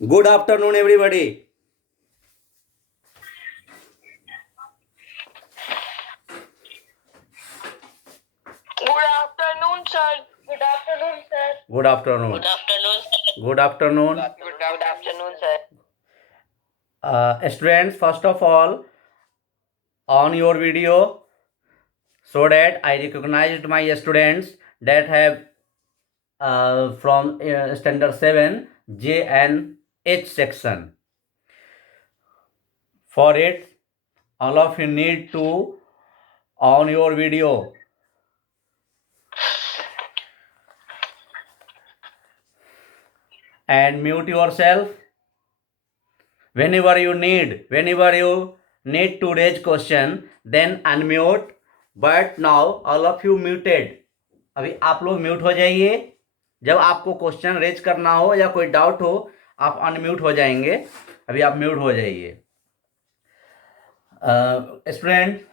Good afternoon, everybody. Good afternoon, sir. Good afternoon, sir. Good afternoon. Good afternoon. Good afternoon. Good afternoon, sir. Students, first of all, on your video, so that I recognized my students that have from standard 7 J and H section. For it, all of you need to on your video. And mute yourself whenever you need to raise question, then unmute. But now all of you muted. अभी आप लोग mute हो जाइए. जब आपको question raise करना हो या कोई डाउट हो, आप अनम्यूट हो जाएंगे. अभी आप म्यूट हो जाइए. Student,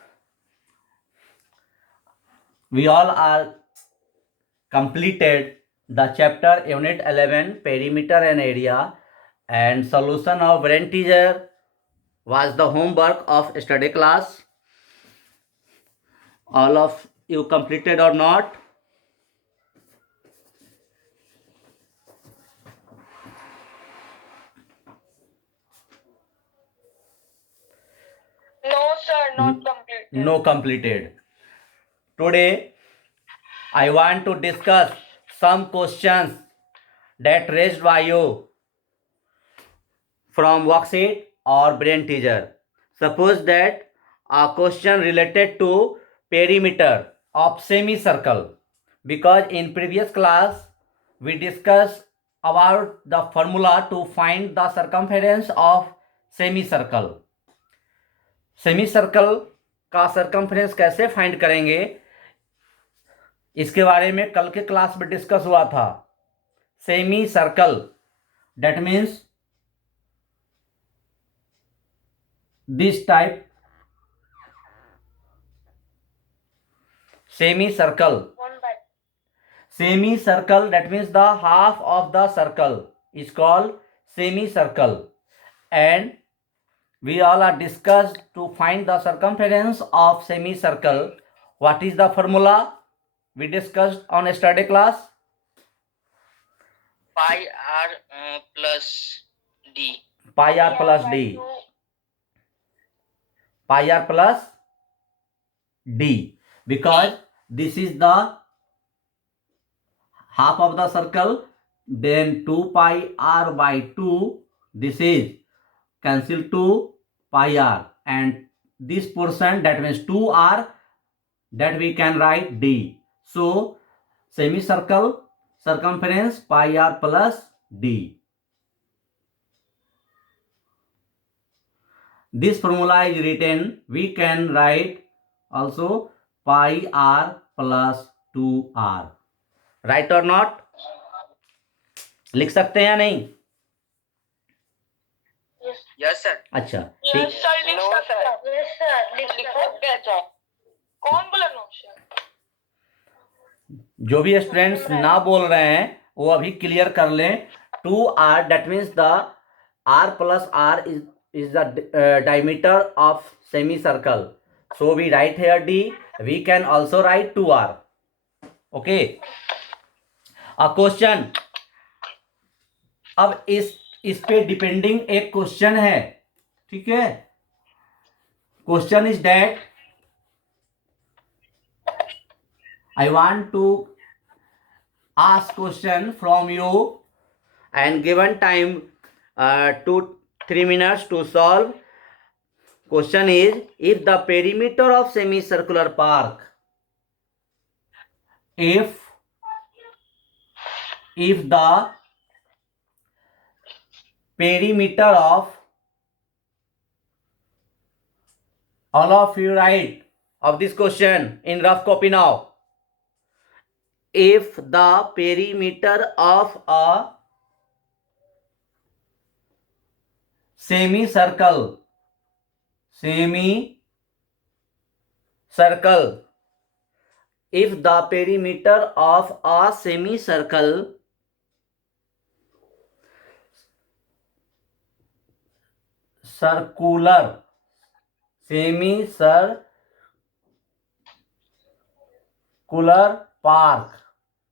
we all are completed the chapter unit 11 perimeter and area, and solution of brain teaser was the homework of study class. All of you completed or not? No, sir, not completed. No completed. Today I want to discuss some questions that raised by you from worksheet or brain teaser. Suppose that a question related to perimeter of semicircle, because in previous class we discussed about the formula to find the circumference of semicircle. Semicircle का circumference कैसे find करेंगे, इसके बारे में कल के class में discuss हुआ था. Semi circle that means this type. semicircle that means the half of the circle is called semicircle, and we all are discussed to find the circumference of semicircle. What is the formula we discussed on yesterday class? Pi r plus d. Pi r plus d. Pi r plus d, because this is the half of the circle, then 2 pi r by 2, this is cancel to pi r, and this portion that means 2r, that we can write d. So semicircle circumference pi r plus d. This formula is written, we can write also pi r plus 2r. Right or not? लिख सकते हैं या नहीं? Yes, sir. अच्छा, ठीक. Yes, sir. No, sir. Yes, sir. लिखो क्या चाहे. कौन बोला no, sir? जो भी स्टूडेंट्स ना बोल रहे हैं वो अभी क्लियर कर लें. 2r that means the r plus r is the diameter of semicircle. So we write here d. We can also write 2r. Okay. A question. अब इस पे डिपेंडिंग एक क्वेश्चन है. ठीक है. Question is that I want to ask question from you, and given time 2-3 minutes to solve. Question is, if the perimeter of semicircular park, if the perimeter of, all of you write of this question in rough copy now. If the perimeter of a semicircle, if the perimeter of a semicircle circular, semi circular park.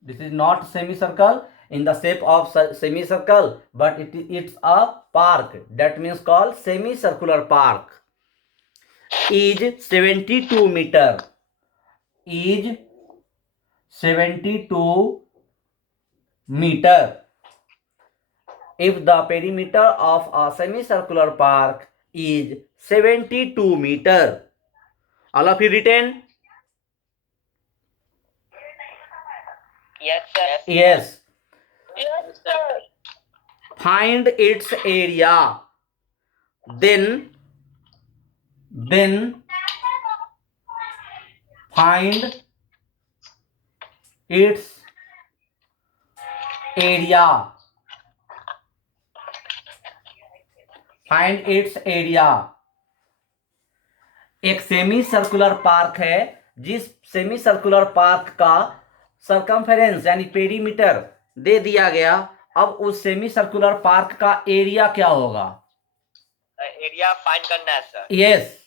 This is not semicircle in the shape of semicircle, but it's a park. That means called semicircular park. Is 72 meter. Is 72 meter. If the perimeter of a semicircular park is 72 meter. All of you written? Yes, sir. Yes. Yes, sir. Find its area. Then find its area. Find its area. एक semi circular park है, जिस semi circular park का circumference यानी perimeter दे दिया गया। अब उस सेमी सर्कुलर पार्क का एरिया क्या होगा? एरिया फाइंड करना है sir. Yes,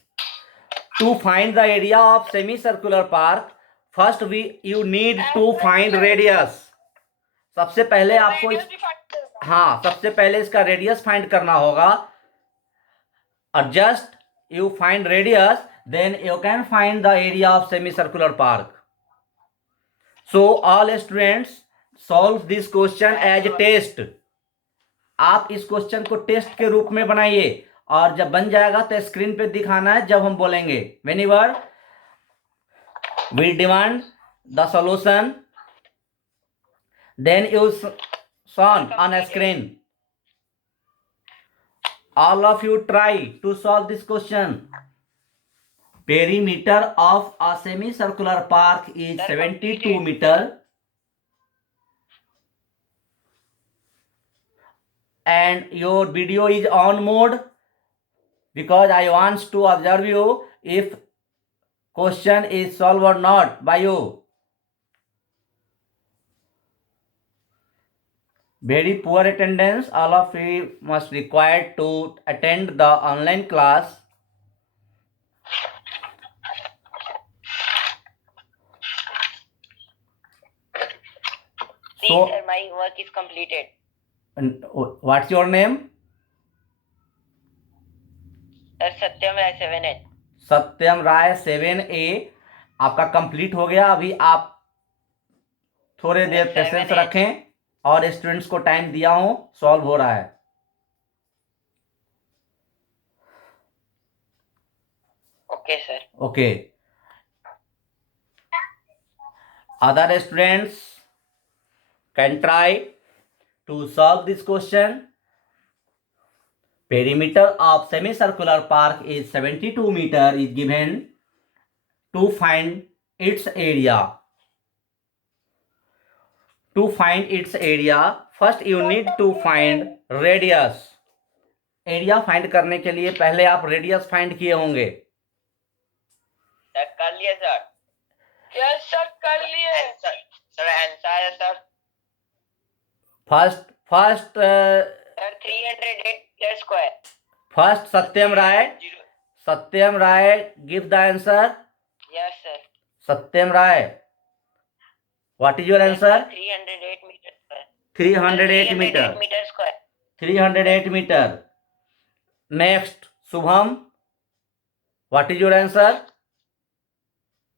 to find the area of semi circular park first you need to find radius. सबसे पहले आपको सबसे पहले इसका रेडियस फाइंड करना होगा। और just you find radius, then you can find the area of semicircular park. So all students solve this question as test. आप इस क्वेश्चन को टेस्ट के रूप में बनाइए, और जब बन जाएगा तो स्क्रीन पे दिखाना है जब हम बोलेंगे। Whenever we demand the solution, then you shown on a screen. All of you try to solve this question. Perimeter of a semicircular park is 72 meter. And your video is on mode because I want to observe you if question is solved or not by you. Very poor attendance. All of you must required to attend the online class. See, So, sir, my work is completed. and what's your name? Sir, Satyam Rai 7A. Satyam Rai 7A आपका complete हो गया। अभी आप थोड़े देर patience रखें, और students को time दिया हूं, सॉल्व हो रहा है। Okay sir. Okay, other students can try to solve this question. Perimeter of semicircular park is 72 meter is given. To find its area. To find its area, first you need to find radius. Area find करने के लिए पहले आप radius find किए होंगे। Sir कर लिए sir. Yes sir कर लिए। सर आंसर है sir. First sir 308 meter square. First Satyam Rai give the answer. Yes sir. Satyam Rai, what is your answer? 308 meter square. 308 meter square. 308 meter. Next Shubham, what is your answer?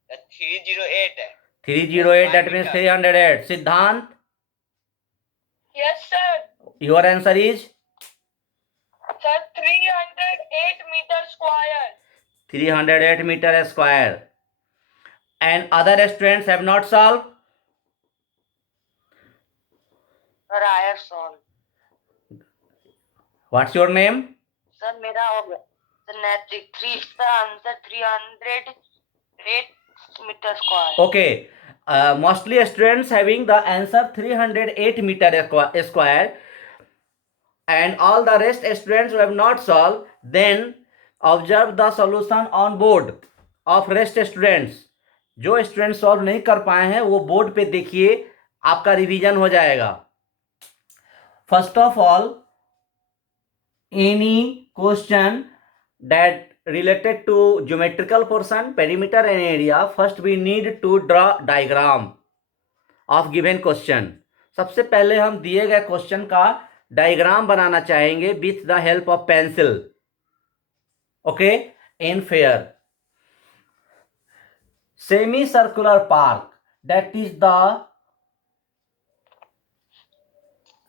308 है। 308, that means 308. Siddhant? Yes sir. Your answer is? Sir 308 meter square. 308 meter square. And other students have not solved? Sir I have solve. What's your name? Sir मेरा हो गया। Sir Naitik 3 का answer 308 meter square. Okay. Mostly students having the answer 308 meter square, and all the rest students who have not solved, then observe the solution on board of rest students. जो student solve नहीं कर पाए हैं वो board पे देखिए, आपका revision हो जाएगा। First of all, any question that related to geometrical portion, perimeter and area, first we need to draw diagram of given question. सबसे पहले हम दिए गए क्वेश्चन का डायग्राम बनाना चाहेंगे with the help of pencil. Okay, in fair semicircular park, that is the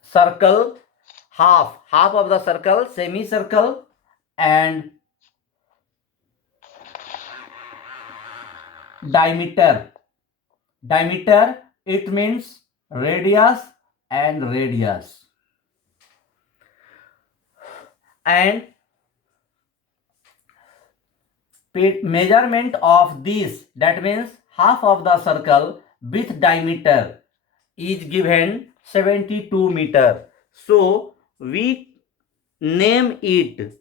circle, half of the circle, semicircle, and diameter, it means radius and radius, and measurement of this, that means half of the circle with diameter is given 72 meter. So we name it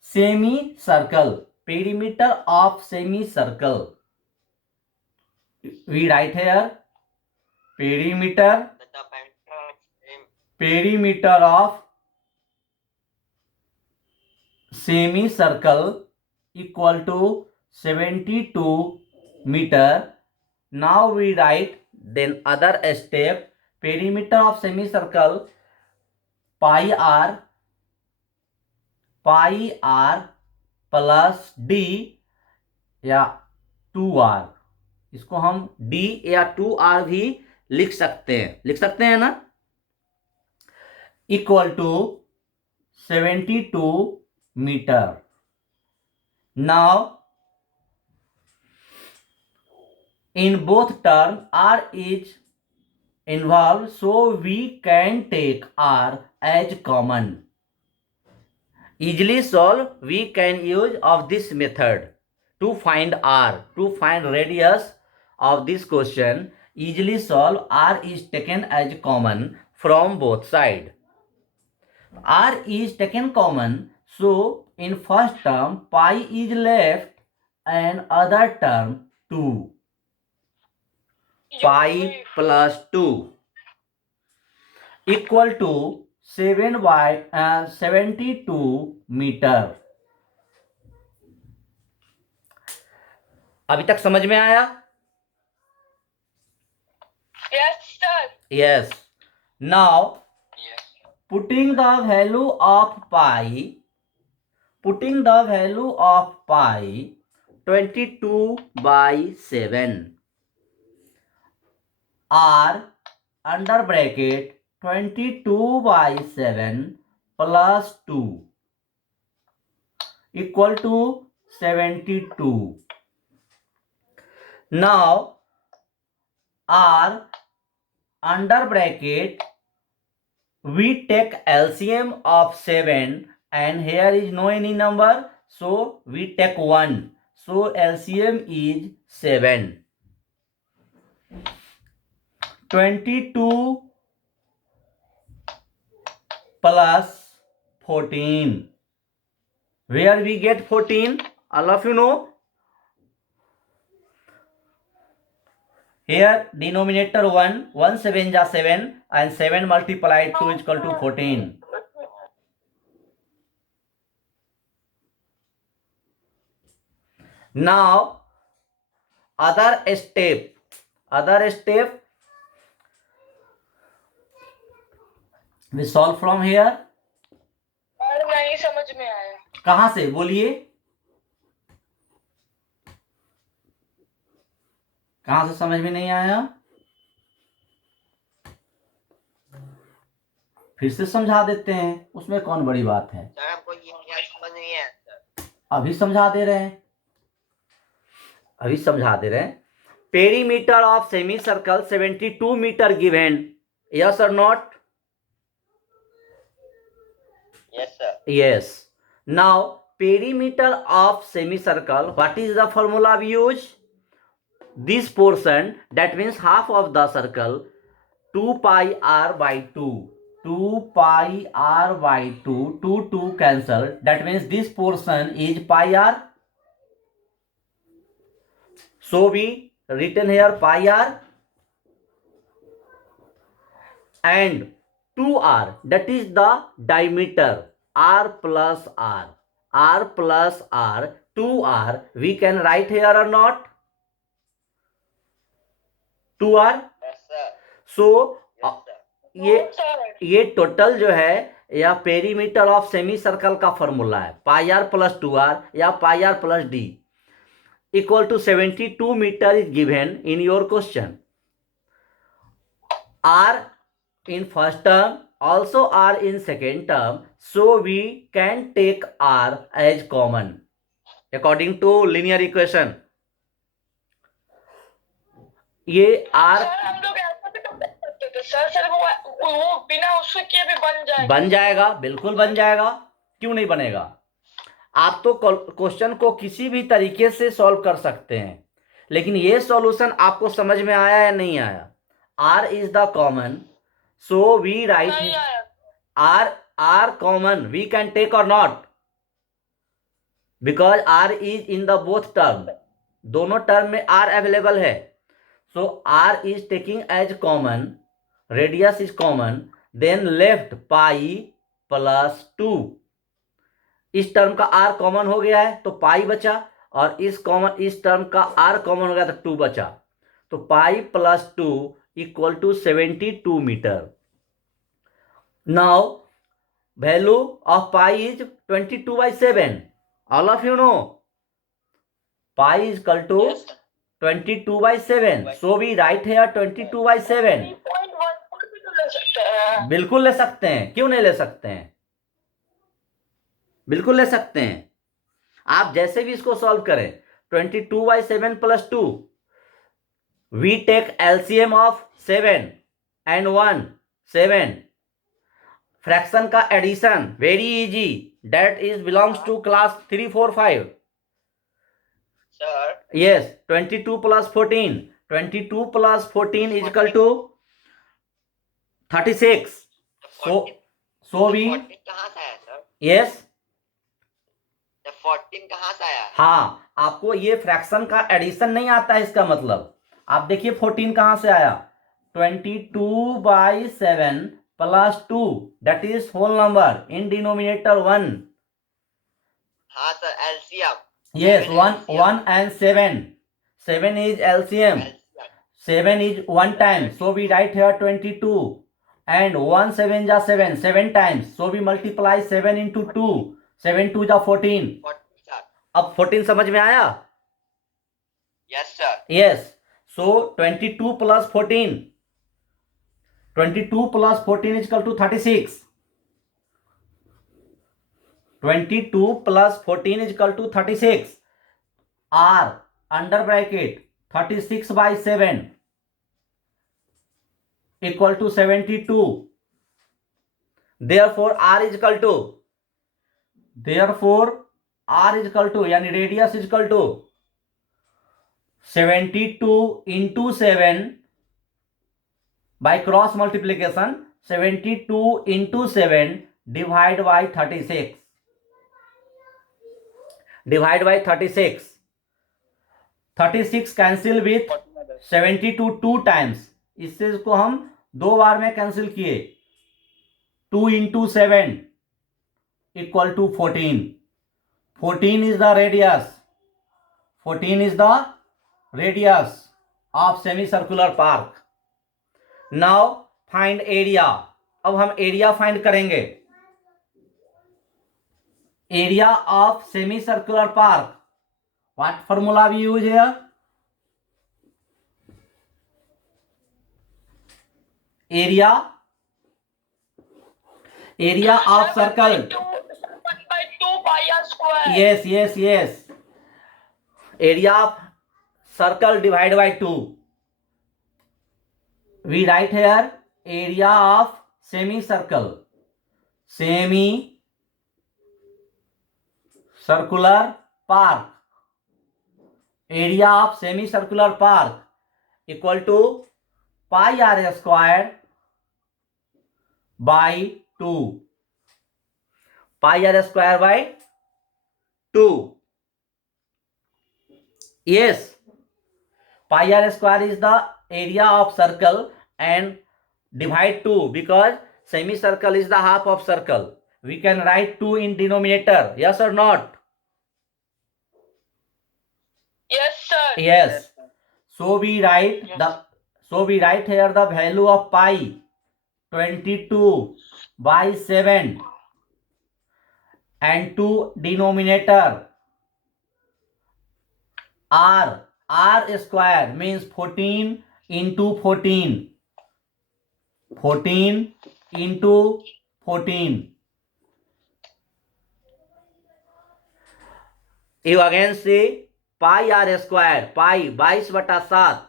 semicircle, perimeter of semicircle. We write here perimeter of semicircle equal to 72 meter. Now we write then other step, perimeter of semicircle pi r plus d या 2r, इसको हम d या 2r भी लिख सकते हैं ना, equal to 72 meter. Now in both term r is involved, so we can take r as common. Easily solve, we can use of this method to find r, to find radius of this question. Easily solve, r is taken as common from both side. R is taken common, so in first term pi is left and other term 2, pi plus 2 equal to 72 meter. अभी तक समझ में आया? Yes, sir. Yes. Now putting the value of pi 22/7 r under bracket 22/7 plus 2 equal to 72. Now r under bracket we take LCM of 7 and here is no any number, so we take 1, so LCM is 7. 22 plus 14, where we get 14, all of you know. Here denominator 1 7 ja 7 and 7 multiplied 2 is equal to 14. Now other step we solve from here. और नहीं समझ में आया. कहां से बोलिए, कहां से समझ में नहीं आया? फिर से समझा देते हैं, उसमें कौन बड़ी बात है. समझ नहीं है. अभी समझा दे रहे हैं. Perimeter of semi circle 72 meter given. Yes और not? Yes, sir. Yes. Now perimeter of semicircle, what is the formula we use? This portion, that means half of the circle, 2 pi r by 2, 2 pi r by 2, 2 cancel, that means this portion is pi r, so we written here pi r, and 2r, that is the diameter, r plus r, 2r, we can write here or not? 2r. Yes, sir. So Yes, sir. ये No, sir. ये total जो है या perimeter of semi circle का formula है, pi r plus 2r या pi r plus d equal to 72 meter is given in your question. R in first term, also R in second term, so we can take R as common according to linear equation. ये R sir हम लोग ऐसा भी तो कर सकते थे sir. Sir वो बिना उसके किए भी बन जाएगा। बन जाएगा, बिल्कुल बन जाएगा, क्यों नहीं बनेगा। आप तो क्वेश्चन को किसी भी तरीके से सॉल्व कर सकते हैं, लेकिन ये सॉल्यूशन आपको समझ में आया या नहीं आया? R is the common, so we write नहीं आया। R common, we can take or not, because R is in the both term, दोनों टर्म में R अवेलेबल है, so R is taking as common, radius is common, then left pi plus 2, इस term का R common हो गया है तो पाई बचा, और इस टर्म का R कॉमन हो गया तो 2 बचा, तो pi plus 2 equal to 72 meter. Now value of pi is 22/7. All of you know pi is equal to 22/7, so we write here 22/7. 3.14 भी तो ले सकते हैं। बिल्कुल ले सकते हैं, क्यों नहीं ले सकते हैं, बिल्कुल ले सकते हैं. आप जैसे भी इसको सॉल्व करें, 22/7 plus 2, we take LCM of 7 and 1, 7. Fraction का addition very easy, that is belongs to class 3, 4, 5. Sir yes, 22 plus 14, 22 plus 14 is equal to 36. so we 14 कहाँ से आया सर? yes, 14 कहाँ से आया? हाँ, आपको ये फ्रैक्शन का एडिशन नहीं आता है, इसका मतलब आप देखिए 14 कहां से आया, 22/7 plus 2, that is whole number in denominator 1. हाँ sir, LCM. yes, 1 and 7 is LCM. 7 is 1 time, so we write here 22, and 1 7 ja 7 times, so we multiply 7 into 2, 7 2 ja 14. 14 sir. अब 14 समझ में आया? Yes sir. yes, so 22 plus 14, 22 plus 14 is equal to 36. 22 plus 14 is equal to 36. R under bracket 36/7 equal to 72. Therefore R is equal to, यानी radius is equal to 72 into 7 by cross multiplication, 72 into 7 divide by 36. Divide by 36. 36 cancel with 72 2 times, इससे इसको हम 2 बार में cancel किए, 2 into 7 equal to 14. 14 is the radius. 14 is the radius of semicircular park. Now find area. अब हम area find करेंगे. Area of semicircular park. What formula we use here? Area of circle. 1/2 pi r square. Yes. Area of circle divided by 2. We write here area of semicircle. Semicircular park. Area of semicircular park equal to pi r square by 2. Pi r square by 2. Yes, pi r square is the area of circle and divide 2, because semicircle is the half of circle. We can write 2 in denominator. Yes or not? Yes, sir. Yes. So we write here the value of pi 22 by 7 and 2 denominator r square means 14 into 14 into 14. You again say pi r square, pi 22/7,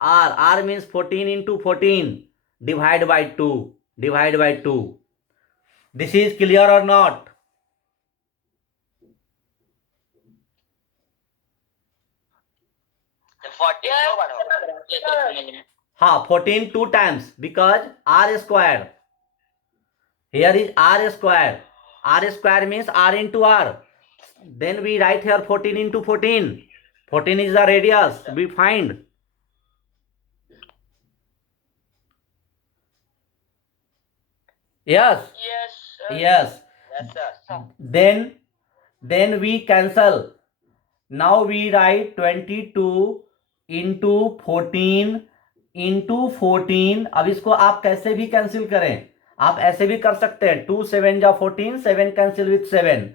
r means 14 into 14 divide by 2. This is clear or not? हाँ, 14 2 times because r square. Here is r square. R square means r into r. Then we write here 14 into 14. 14 is the radius. We find. Yes. Yes, sir. Yes. Yes, sir. Then we cancel. Now we write 22 into 14 into 14. अब इसको आप कैसे भी cancel करें, आप ऐसे भी कर सकते हैं. 2 7 जा 14, 7 cancel with 7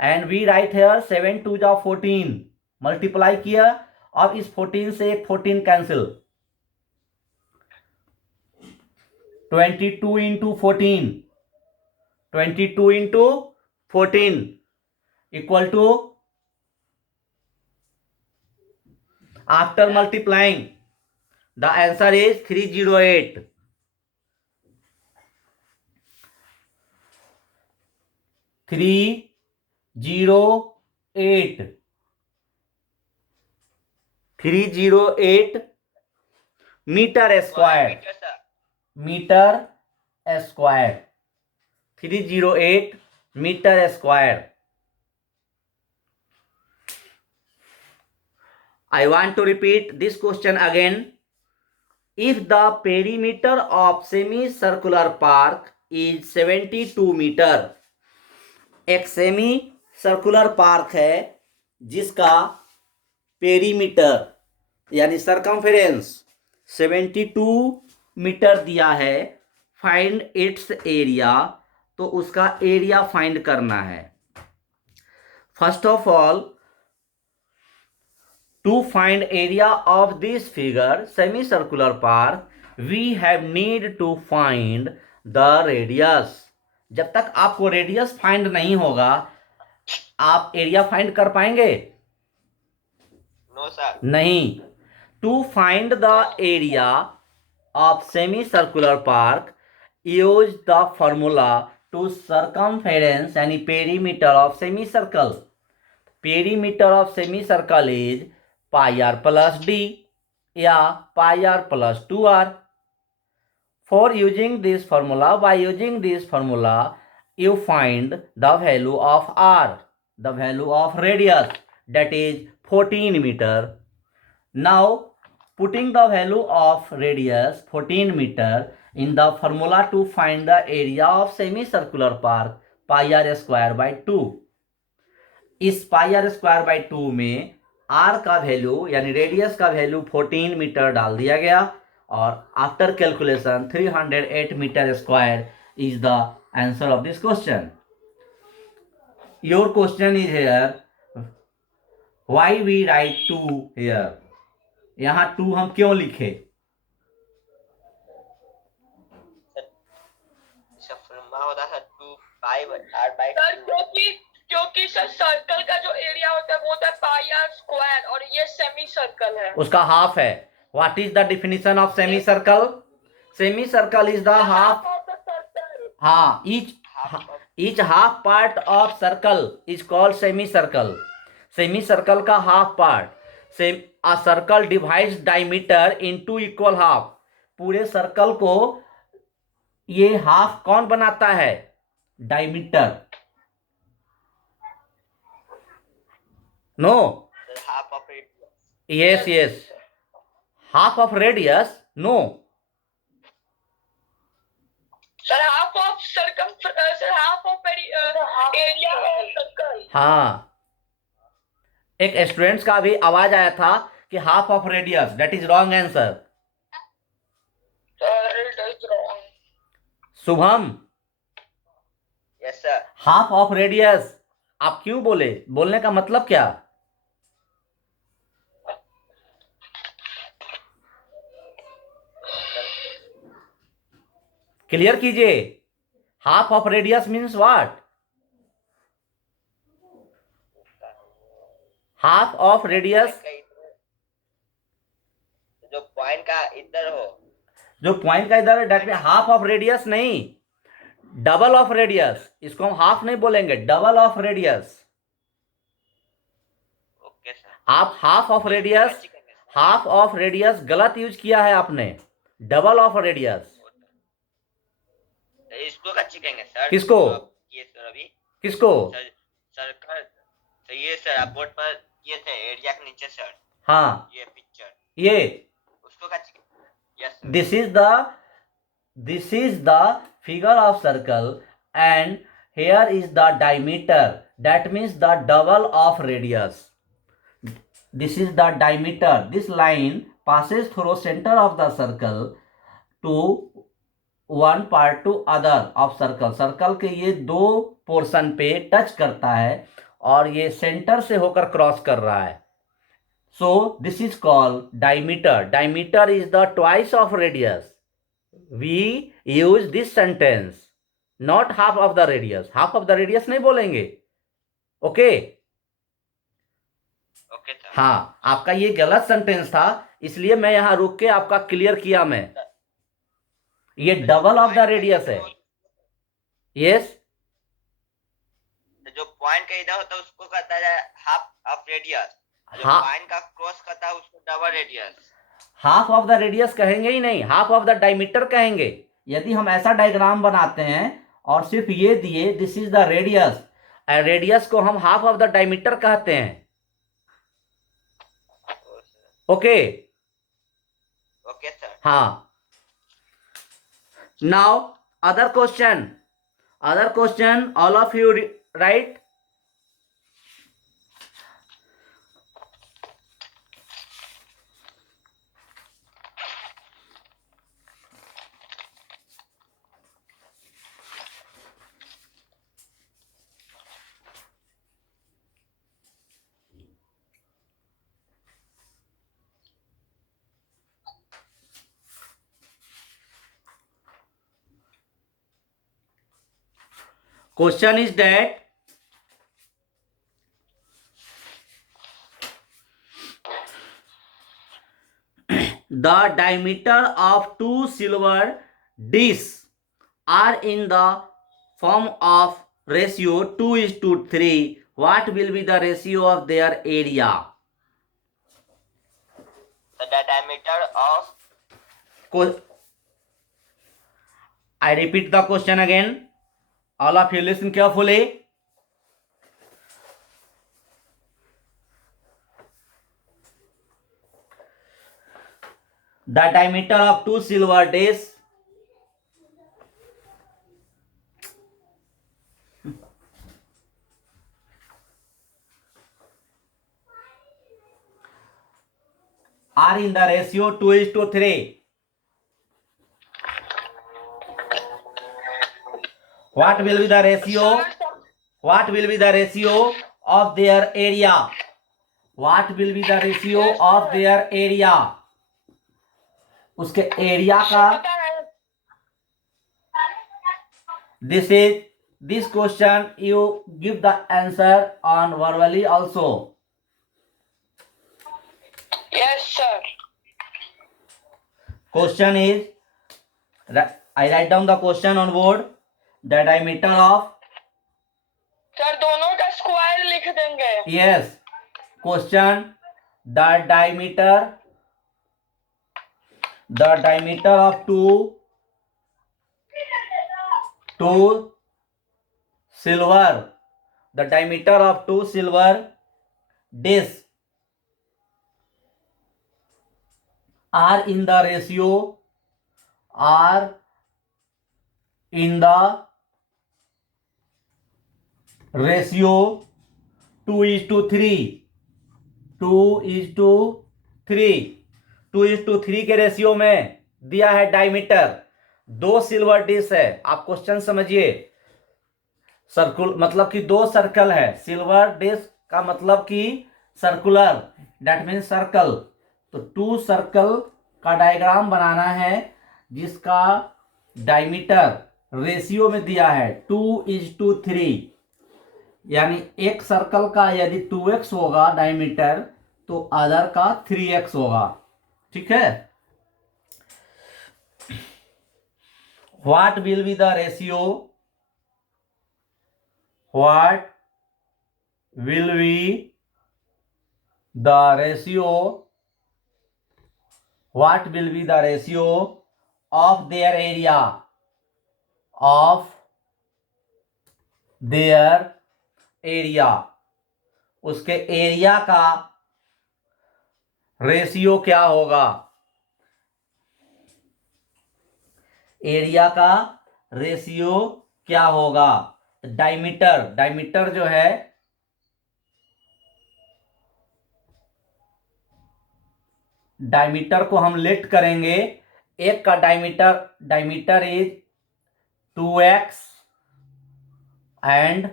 and we write here 7 2 जा 14 मल्टीप्लाई किया. अब इस 14 से एक 14 cancel. 22 into 14 equal to, after multiplying, the answer is 308. 308 meter square. 308 meter square. I want to repeat this question again. If the perimeter of semicircular park is 72 meter, एक semi circular park है जिसका perimeter यानी circumference 72 metre दिया है. Find its area, तो उसका area find करना है. First of all, to find area of this figure semicircular park, we have need to find the radius. जब तक आपको रेडियस फाइंड नहीं होगा आप एरिया फाइंड कर पाएंगे? No sir. नहीं. To find the area of semicircular park, use the formula to circumference यानी perimeter of semicircle. Perimeter of semicircle is pi r plus d या pi r plus 2r. By using this formula, you find the value of r, the value of radius, that is 14 meter. Now, putting the value of radius 14 meter in the formula to find the area of semicircular park, pi r square by 2. इस पाई r square by 2 में are का value यानी radius का value 14 metre डाल दिया गया और after calculation 308 meter square is the answer of this question. Your question is here, why we write 2 here. यहां 2 हम क्यों लिखे? क्योंकि सर सर्कल का जो एरिया होता है वो होता है पाई आर स्क्वायर और ये सेमी सर्कल है, उसका हाफ है. What is the definition of semi circle? Semi circle is the half of the circle. हाँ, each half part of circle is called semicircle. Semicircle का half part. A circle divides diameter into equal half. पूरे circle को ये half कौन बनाता है? Diameter. No. Half of it. Yes. Half of radius? No. Sir, half of half of area of circle. हाँ, एक students का भी आवाज आया था कि half of radius, that is wrong answer. Sir, it is wrong. Shubham, Yes, sir. Half of radius आप क्यों बोले? बोलने का मतलब क्या? क्लियर कीजिए. Half of radius means what? Half of radius जो पॉइंट का इधर हो, जो पॉइंट का इधर है, डेट में हाफ ऑफ रेडियस नहीं, डबल ऑफ रेडियस. इसको हम हाफ नहीं बोलेंगे, double of radius. Okay sir. आप हाफ ऑफ रेडियस गलत यूज किया है आपने. Double of radius. इसको का चिकेंगे सर. किसको? ये सर अभी किसको? सर का तो ये सर आप बोर्ड पर ये थे एरिया के नीचे सर. हाँ, ये पिक्चर, ये उसको का चिकेंगे. Yes sir. this is the figure of circle and here is the diameter, that means the double of radius. This is the diameter. This line passes through center of the circle to one part to other of circle. Circle के ये दो portion पे touch करता है और ये centre से होकर क्रॉस कर रहा है. So this is called diameter. Diameter is the twice of radius. We use this sentence, not half of the radius. Half of the radius नहीं बोलेंगे. ओके? Okay sir. हाँ, आपका ये गलत सेंटेंस था, इसलिए मैं यहाँ रुक के आपका क्लियर किया. मैं ये डबल ऑफ द रेडियस है. यस, जो पॉइंट का इधर होता है उसको कहता है हाफ ऑफ रेडियस. जो हाँ. पॉइंट का क्रॉस करता है उसको double radius. Half of the radius कहेंगे ही नहीं, हाफ ऑफ द डायमीटर कहेंगे. यदि हम ऐसा डायग्राम बनाते हैं और सिर्फ ये दिए this is the radius, radius को हम हाफ ऑफ द डायमीटर कहते हैं. ओके? Okay sir. हाँ. Now other question, all of you right. Question is that the diameter of two silver discs are in the form of ratio 2:3. What will be the ratio of their area? The diameter of. I repeat the question again. All of you listen carefully. The diameter of two silver discs are in the ratio 2:3. What will be the ratio? What will be the ratio of their area? What will be the ratio of their area? उसके area का. This question you give the answer on verbally also. Yes, sir. Question is, I write down the question on board. The diameter of. Sir दोनों का square लिख देंगे. Yes. Question. The diameter of two silver. The diameter of two silver discs are in the ratio ratio 2:3, 2:3, 2:3 के ratio में दिया है diameter. दो silver dish है, आप क्वेश्चन समझिए। सर्कुल मतलब कि दो सर्कल है, सिल्वर डिश का मतलब कि सर्कुलर, दैट मीन्स सर्कल। तो टू सर्कल का डायग्राम बनाना है जिसका डायमीटर रेशियो में दिया है 2:3, यानी एक सर्कल का यदि 2x होगा डायमीटर तो अदर का 3x होगा। ठीक है। What will be the ratio, what will be the ratio, what will be the ratio of their area, of their area, उसके एरिया का रेशियो क्या होगा, एरिया का रेशियो क्या होगा। डायमीटर, डायमीटर जो है डायमीटर को हम लेट करेंगे, एक का diameter, diameter is 2x and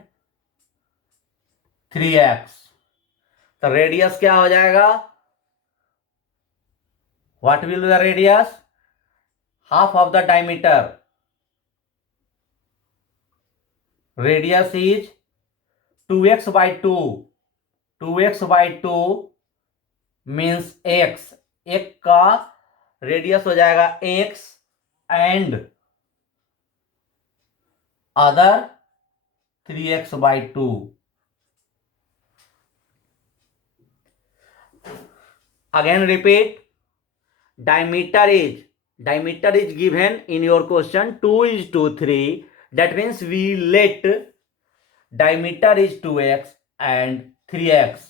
3x, तो रेडियस क्या हो जाएगा, what will the radius, half of the diameter, radius is 2x/2, 2x/2 means x, एक का रेडियस हो जाएगा x and other 3x/2। Again repeat, diameter is given in your question 2:3, that means we let diameter is 2x and 3x,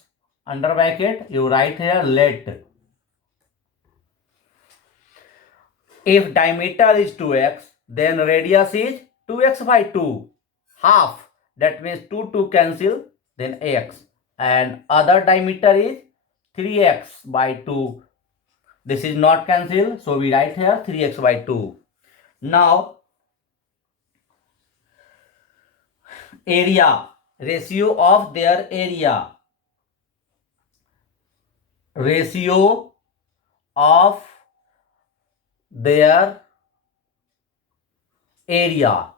under bracket you write here let. If diameter is 2x then radius is 2x/2, half, that means 2 cancel, then x, and other diameter is 3x/2. This is not cancel, so we write here 3x/2. Now area, ratio of their area, ratio of their area,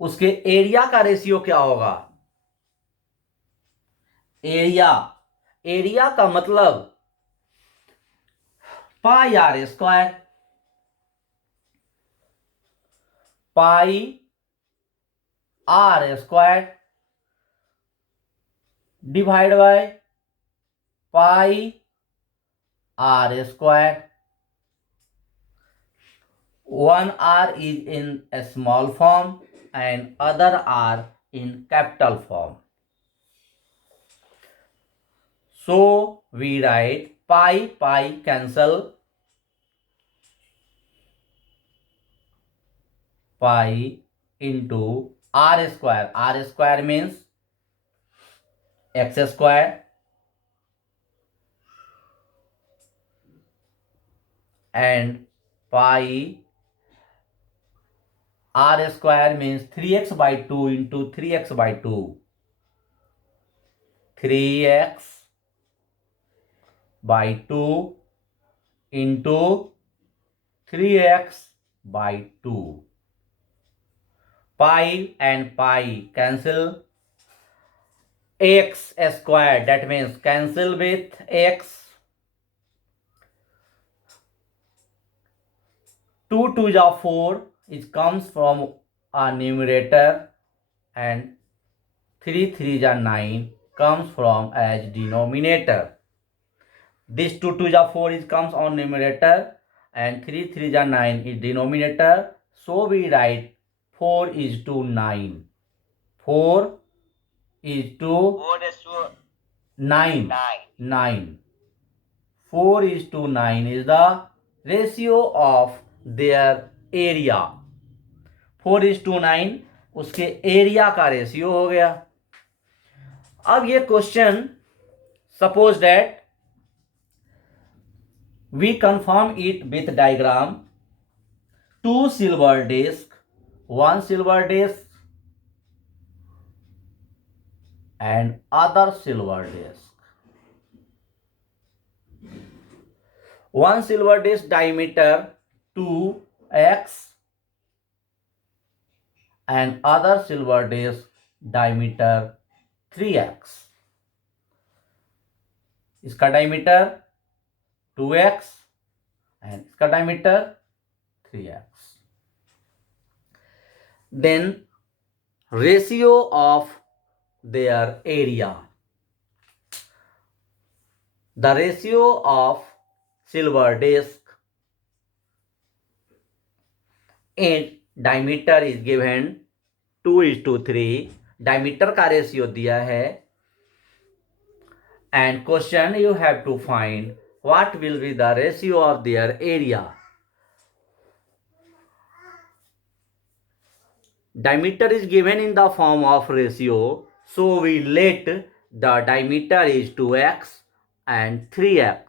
उसके area का ratio क्या होगा। Area, area का मतलब pi r square, pi r square divide by pi r square. One r is in a small form and other r in capital form. So we write pi cancel, pi into r square. R square means x square and pi r square means 3x/2 into 3x/2. 3x/2 into 3x/2. Pi and pi cancel, x square, that means cancel with x, 2 2s are 4, it comes from a numerator, and 3 3s are 9 comes from as denominator. This 2 2s are 4 it comes on numerator and 3 3s are 9 is denominator, so we write 4:9. 4:9. 9. 4:9 is the ratio of their area. 4:9 उसके area का ratio हो गया। अब ये question suppose that we confirm it with diagram, 2 silver disc, 1 silver disc and other silver disc. One silver disc diameter 2x and other silver disc diameter 3x. इसका diameter 2x and इसका diameter 3x. Then ratio of their area. The ratio of silver disc in diameter is given 2:3. Diameter का ratio दिया है and question you have to find what will be the ratio of their area. Diameter is given in the form of ratio, so we let the diameter is 2x and 3x.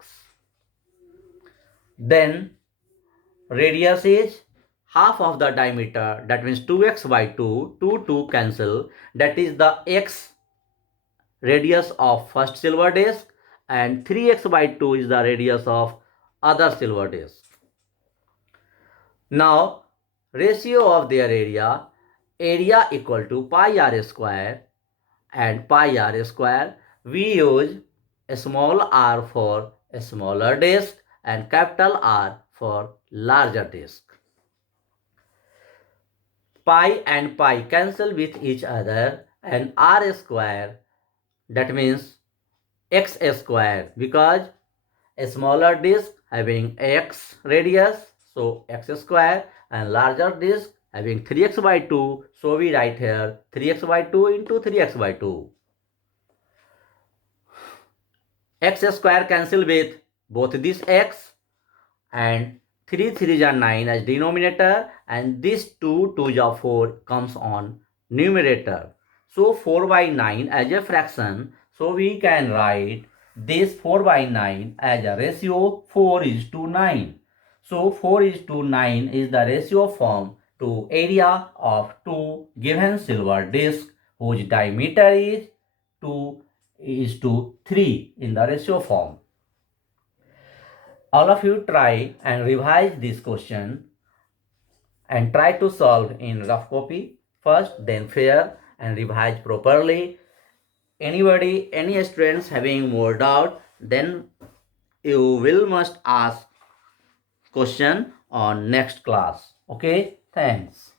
Then radius is half of the diameter, that means 2x by 2, 2 cancel, that is the x radius of first silver disc and 3x by 2 is the radius of other silver disc. Now ratio of their area equal to pi r square, and pi r square we use small r for a smaller disc and capital R for larger disc. Pi and pi cancel with each other and r square, that means x square, because a smaller disc having x radius, so x square, and larger disc having 3x by 2, so we write here 3x by 2 into 3x by 2. X square cancel with both this x and 3 3 are 9 as denominator, and this 2 2 are 4 comes on numerator. So 4 by 9 as a fraction, so we can write this 4 by 9 as a ratio 4:9. So 4:9 is the ratio form to area of 2 given silver disc whose diameter is 2:3 in the ratio form. All of you try and revise this question and try to solve in rough copy first, then fair, and revise properly. Any students having more doubt, then you will must ask question on next class. Okay, thanks.